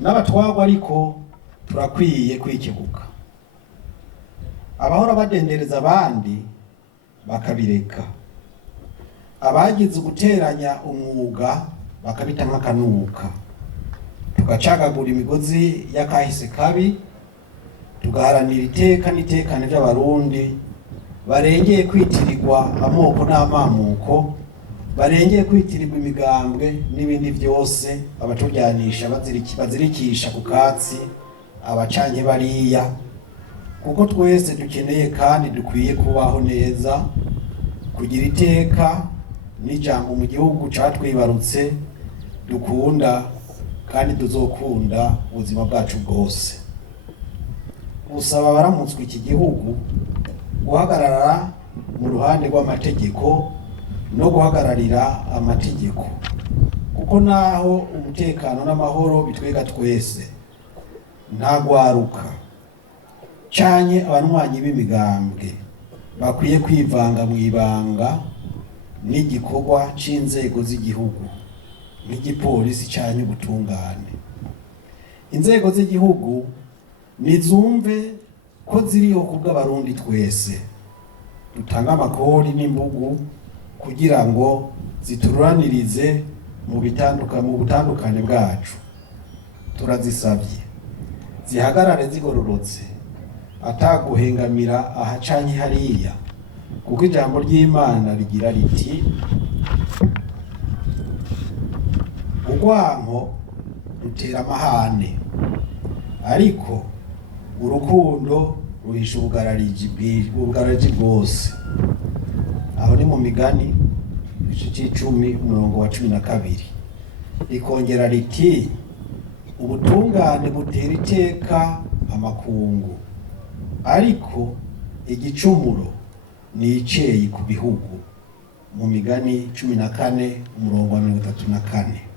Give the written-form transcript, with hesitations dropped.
n'abatwagwa ariko turakwiye kwikebuka. Abahora badendereza abandi bakabireka, abagize guteranya umwuga bakabita nk'akanuka, tugacagagura imigozi y'akahise kabi, tugaharanira iteka n'itekane by'abarundi barengeye kwitirirwa amoko n'amamuko, barengeye kwitirirwa imigambwe n'ibindi byose abatujyanisha bazirikisha ku katsi abacanke bariya, kuko twese dukeneye kandi dukwiye kubaho neza, kugira iteka n'ijambo mu gihugu catwibarutse dukunda kandi tuzokunda ubuzima bwacu bwose. Gusaba abaramutswe iki gihugu guhagarara mu ruhande rw'amategeko no guhagararira amategeko, kuko naho umutekano n'amahoro bitwega twese, nta gwaruka canke abanywanyi b'imigambwe bakwiye kwivanga mu ibanga n'igikorwa c'inzego z'igihugu nk'igipolisi canke ubutungane. Inzego z'igihugu nizumve ko ziriho kubw'abarundi twese, dutanga amakori n'imbugu kugira ngo zitururanirize mu butandukane bwacu. Turazisabye zihagarare zigororotse ataguhengamira aha canke hariya, kuko ijambo ry'Imana rigira riti urwanko rutera amahane ariko urukundo ruhisha ubugarariji bwose. Aho ni mu Migani igice c'10 umurongo wa 12. Rikongera riti ubutungane butera iteka amakungu ariko igicumuro ni iceyi ku bihugu. Mu Migani 14 umurongo wa 34.